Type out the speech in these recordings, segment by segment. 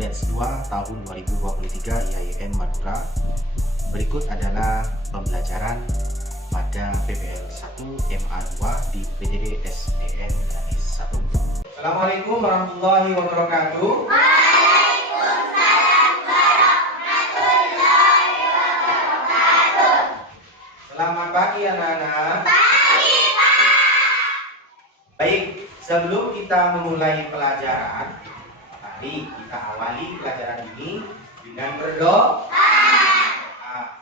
batch 2 tahun 2023 IAIN Madura. Berikut adalah pembelajaran pada PPL 1 MA 2 di PDD SDN Ganis 1. Assalamualaikum warahmatullahi wabarakatuh. Waalaikumsalam warahmatullahi wabarakatuh. Selamat pagi anak-anak. Pagi, Pak. Baik, sebelum kita memulai pelajaran, mari kita awali pelajaran ini dengan berdoa.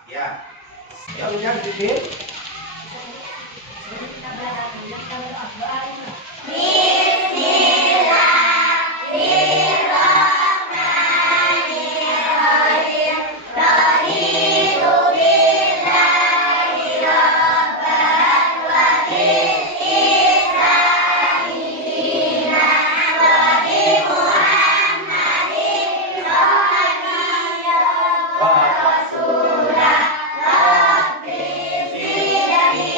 Ya, udah sedikit. Bismillahirrahmanirrahim. Raditu billahi rabban wa bil islami dinan wa bi Muhammadin rasulan. Rabbi zidni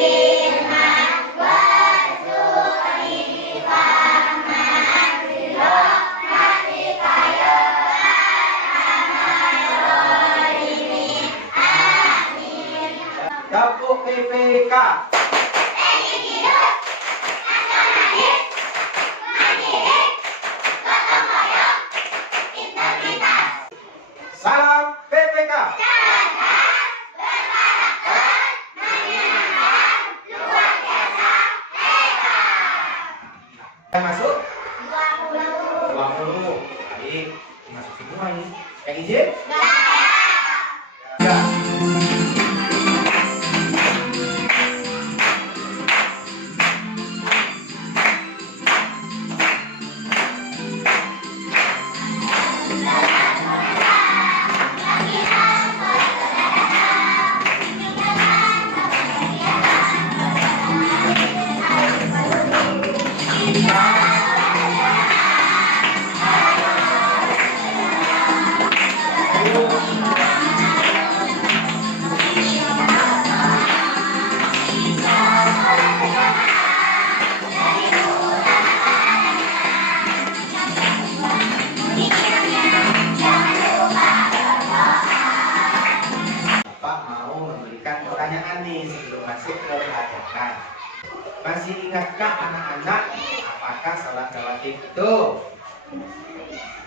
ilman warzuqni fahman birahmatika ya arhamar rahimin. Amin. Dapur PPK. Salam PPK. Yang masuk 20. Baik, masuk semua ini. Yang izin? Ya. Bapak mau memberikan pertanyaan nih sebelum masuk ke pelajaran. Masih ingatkah anak-anak apakah salat rawatib itu?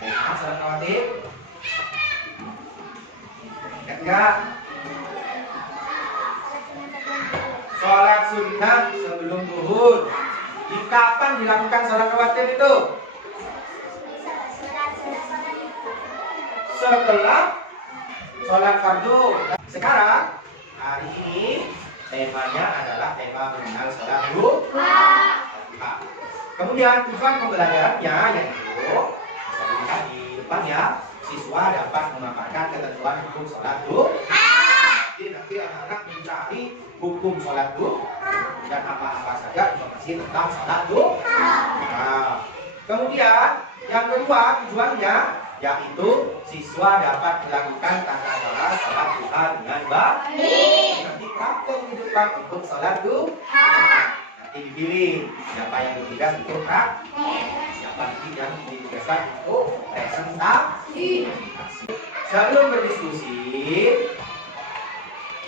Ingat salat rawatib? Ingat nggak? Sholat sunnah sebelum zuhur. Di kapan dilakukan sholat rawatib itu? Setelah sholat fardu. Sekarang hari ini temanya adalah tema mengenal sholat duha. Kemudian tujuan pembelajarannya yaitu bisa dilihat di depan ya, siswa dapat memaparkan ketentuan hukum sholat duha. Jadi nanti anak-anak mencari hukum sholat duha dan apa-apa saja informasi tentang sholat duha. Nah, kemudian yang kedua tujuannya yaitu siswa dapat melakukan tata cara sholat duha dengan baik. Nanti praktek di depan untuk sholat duha. Nanti dipilih siapa yang bertugas untuk praktek, siapa nanti yang ditugaskan untuk presentasi. Sebelum berdiskusi,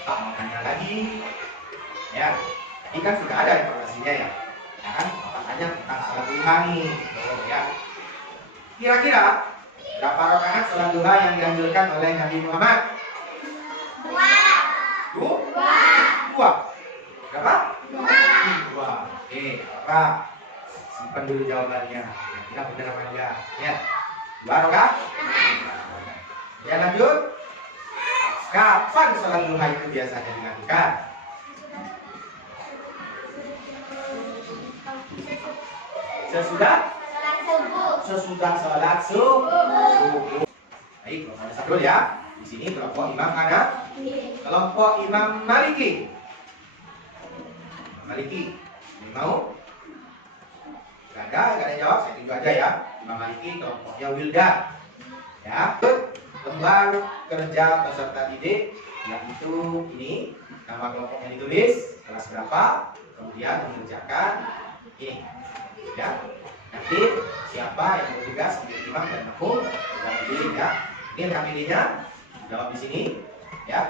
Pak mau tanya lagi. Ya, ini kan sudah ada informasinya ya. Ya kan, Bapak tanya tentang sholat duha nih. Ya. Kira-kira berapa rakaat sholat duha yang dianjurkan oleh Nabi Muhammad? Dua. Berapa? Dua. Oke, Bapak simpan dulu jawabannya. Kira benar apa enggak? Ya. 2 rakaat. Ya, lanjut. Kapan sholat duha itu biasanya dilakukan? Sesudah sholat subuh. Baik, kelompok satu ya. Di sini kelompok Imam ada. Kelompok Imam Maliki. Ini mau? Gak ada yang jawab. Saya tunjuk aja ya. Imam Maliki kelompoknya Wildan. Ya. Lembar kerja peserta didik yaitu ini. Nama kelompoknya ditulis, kelas berapa, kemudian mengerjakan ini. Ya. Nanti siapa yang bertugas menjadi imam dan makmum pilih ya. Ini rekam pilihnya, jawab di sini ya.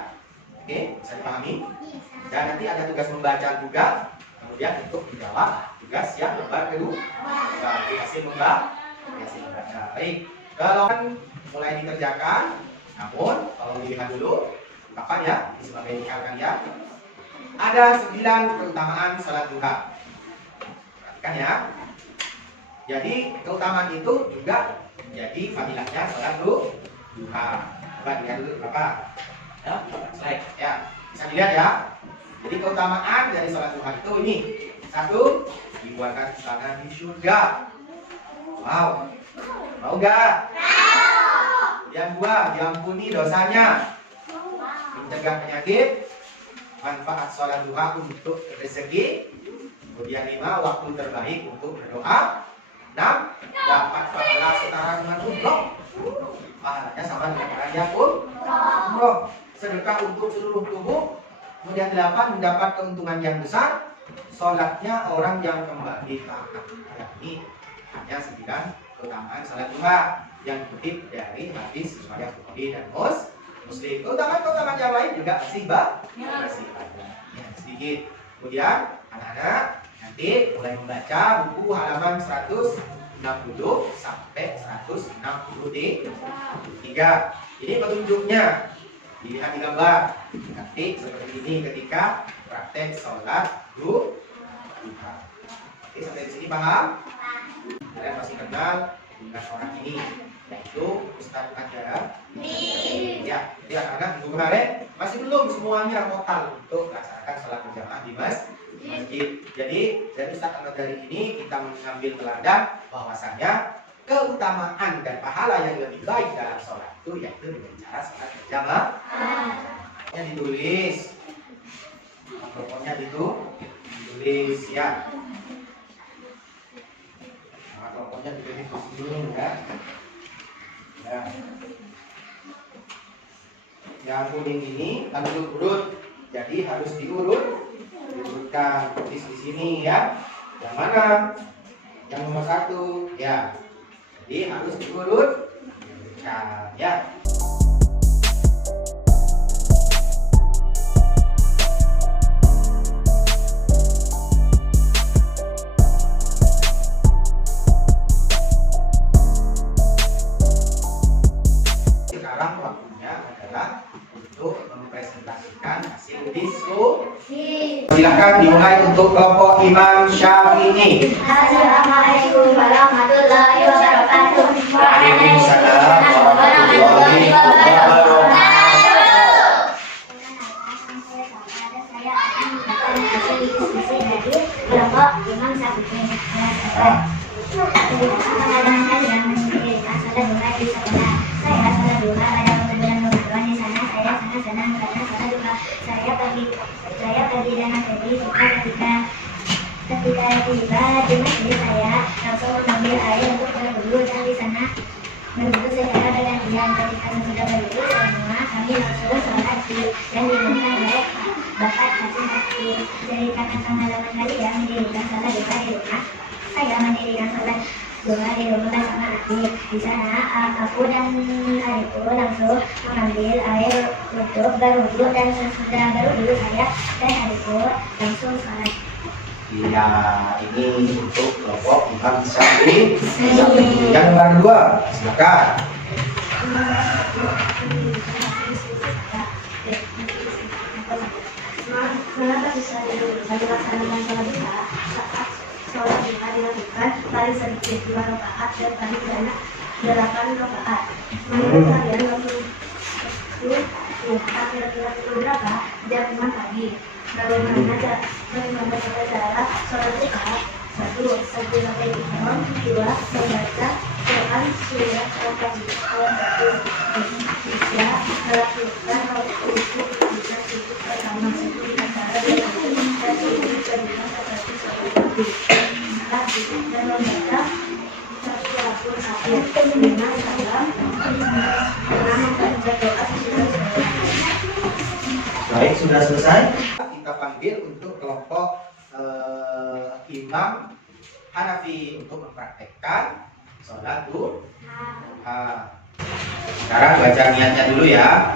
Oke, bisa dipahami. Dan nanti ada tugas membaca juga. Kemudian untuk menjawab tugas yang lembar kedua. Hasil membaca. Baik, kalau kan mulai dikerjakan, namun kalau dilihat dulu, kapan ya? Sebagai bekal kalian. Ada 9 keutamaan sholat duha. Perhatikan ya. Jadi keutamaan itu juga menjadi fadilahnya sholat duha. Coba lihat dulu berapa? Ya, slide ya. Bisa dilihat ya. Jadi keutamaan dari sholat duha itu ini. 1, dibuatkan istana di surga. Wow. Mau nggak? Yang 2, diampuni dosanya. Mencegah penyakit. Manfaat sholat duha untuk rezeki. Kemudian 5, waktu terbaik untuk berdoa. 6, dapat pahala setara dengan umroh. Pahalanya sama dengan orang yang umroh. Sedekah untuk seluruh tubuh. Kemudian 8, mendapat keuntungan yang besar. Sholatnya orang yang kembali taat. Ini hanya 9 keutamaan sholat duha yang kutip dari hadis riwayat Bukhari dan Muslim. Keutamaan yang lain juga masih banyak. Sedikit. Kemudian anak-anak nanti mulai membaca buku halaman 160 sampai 163. Ini petunjuknya. Dilihat di gambar. Nanti seperti ini ketika praktek sholat duha. Oke, sampai di sini paham? Kalian masih kenal dengan orang ini, yaitu Ustaz Ajar. Ya, jadi anak-anak minggu kemarin masih belum semuanya total untuk melaksanakan sholat berjamaah di masjid. Jadi dari Ustaz Ajar ini kita mengambil teladan bahwasanya keutamaan dan pahala yang lebih baik dalam sholat itu yaitu dengan cara sholat berjamaah. Yang ditulis, pokoknya ditulis ya. Pokoknya ditulis di sini ya. Ya. Yang kuning ini kan urut-urut, jadi harus diurutkan, tulis di sini ya. Yang mana? Yang nomor 1 ya. Jadi harus diurutkan ya. Sekarang waktunya adalah untuk mempresentasikan hasil diskusi. Silakan dimulai untuk kelompok Imam Syafi'i. Assalamualaikum warahmatullahi wabarakatuh. Waalaikumsalam warahmatullahi wabarakatuh. Saya akan membacakan hasil diskusi dari kelompok Imam Syafi'i. Yang mendirikan sholat duha di sekolah. Saya sholat duha pada bulan Ramadan di sana. Saya sangat senang karena sholat duha. Saya pergi dengan Febri suka ketika tiba di masjid saya langsung mengambil air untuk berwudu dan di sana berwudu secara bergantian. Ketika sudah berwudu semua kami langsung sholat dan diumumkan oleh Bapak Hasim Hakim. Dari karena pengalaman kalian mendirikan sholat duha di rumah, saya mendirikan sholat duha di rumah bersama adik. Di sana aku dan adikku langsung mengambil air untuk berwudu dan sesudah berwudu saya dan adikku langsung sholat. Iya, ini untuk kelompok Imam Syafi'i. Yang nomor 2, silakan. Mengapa bisa dilaksanakan sholat duha? Saat sholat duha dilakukan paling sedikit 2 rakaat dan paling banyak 8 rakaat. Menurut kalian waktu itu kira-kira berapa jam 5 pagi? Bagaimana cara sholat duha? 1. Sambil pakai ihram. 2. Membaca Quran surat Al-Fatihah ayat 1. 3. Melakukan wudhu jika sujud pertama di antara dua dan sujud kedua seperti sholat wajib. 4. Dan membaca Suratul Akhir. 5. Salam. 6. Membaca doa sesudah sholat. Baik, sudah selesai. Kita panggil untuk kelompok Imam Hanafi untuk mempraktekkan sholat duha. Sekarang baca niatnya dulu ya.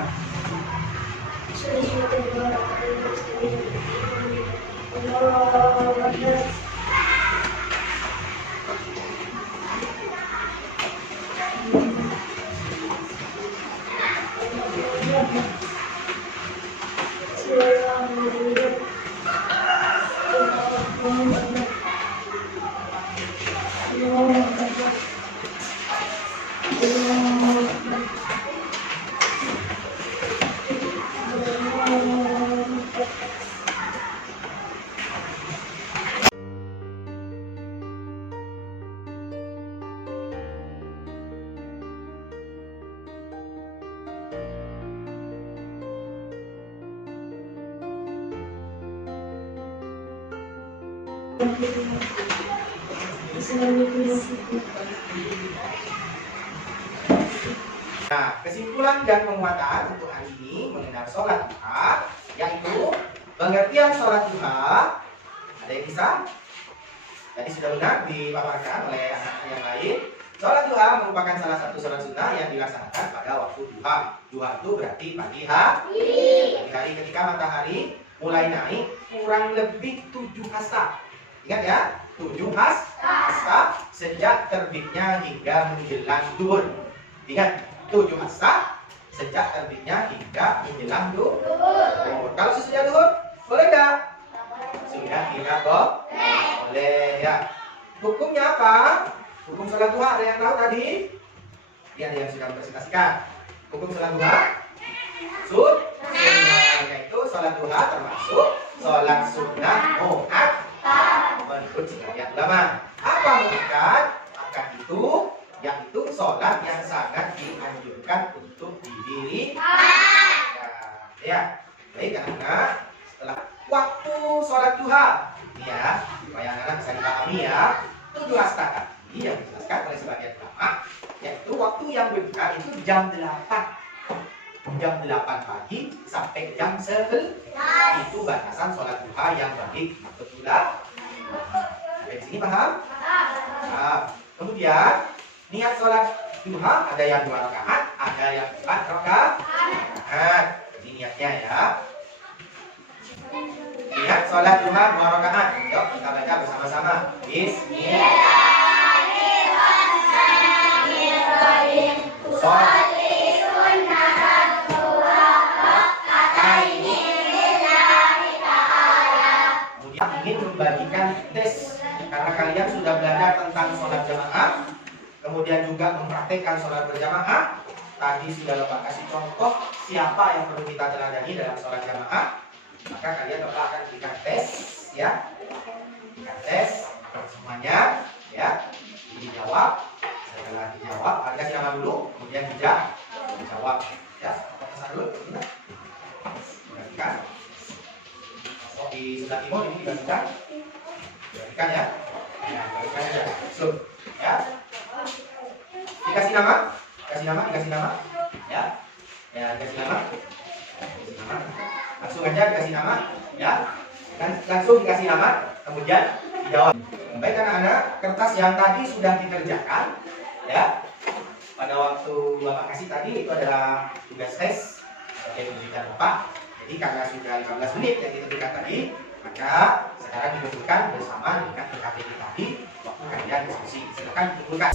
Nah, kesimpulan dan penguatan untuk hari ini mengenal sholat duha, yaitu pengertian sholat duha. Ada yang bisa? Jadi sudah benar dipaparkan oleh anak yang lain. Sholat duha merupakan salah satu sholat sunnah yang dilaksanakan pada waktu duha. Duha itu berarti pagi hari ketika matahari mulai naik kurang lebih 7 hasta. Ingat ya, 7 hasta sejak terbitnya hingga menjelang zuhur. Ingat, 7 hasta sejak terbitnya hingga menjelang zuhur. Kalau sesudah zuhur, boleh enggak? Sudah tidak boleh ya. Hukumnya apa? Hukum sholat duha ada yang tahu tadi? Ini ada yang sudah mempresentasikan. Hukum sholat duha sunnah, yaitu sholat duha termasuk sholat sunnah muakkad menurut sebagian ulama. Apa muakkad? Muakkad itu yaitu sholat yang sangat dianjurkan untuk didirikan. Ya, baik anak-anak. Setelah waktu sholat duha, ya, supaya anak-anak bisa dipahami ya, 7 hasta tadi yang dijelaskan oleh sebagian ulama, yaitu waktu yang benar itu jam 8 pagi sampai jam 11. Itu batasan sholat duha yang baik. Betul tak? Sampai di sini paham? Nah, kemudian niat sholat duha ada yang 2 rakaat, ada yang 4 rakaat. Ini niatnya ya. Niat sholat duha 2 rakaat. Yuk kita baca bersama-sama. Bismillahirrahmanirrahim. Kemudian ingin membagikan tes karena kalian sudah belajar tentang sholat jamaah, kemudian juga mempraktekkan sholat berjamaah. Tadi sudah Bapak kasih contoh siapa yang perlu kita teladani dalam sholat jamaah. Maka kalian Bapak akan berikan tes ya. Berikan tes semuanya ya. Dijawab. Setelah dijawab, ada kasih nama dulu, kemudian dijawab ya. Pesan dulu. Perhatikan. Di sebelah timur ini dibagikan. Dibagikan ya. Ya, bagikan aja. Langsung ya. Dikasih nama. Dikasih nama. Ya. Ya, dikasih nama. Langsung aja dikasih nama ya. Langsung dikasih nama, kemudian dijawab. Baik anak-anak, kertas yang tadi sudah dikerjakan ya. Pada waktu Bapak kasih tadi itu adalah tugas tes sebagai pendidikan Bapak. Jadi karena sudah 15 menit yang ditentukan tadi, maka sekarang dikumpulkan bersama dengan PKTB tadi waktu kalian diskusi. Silakan dikumpulkan.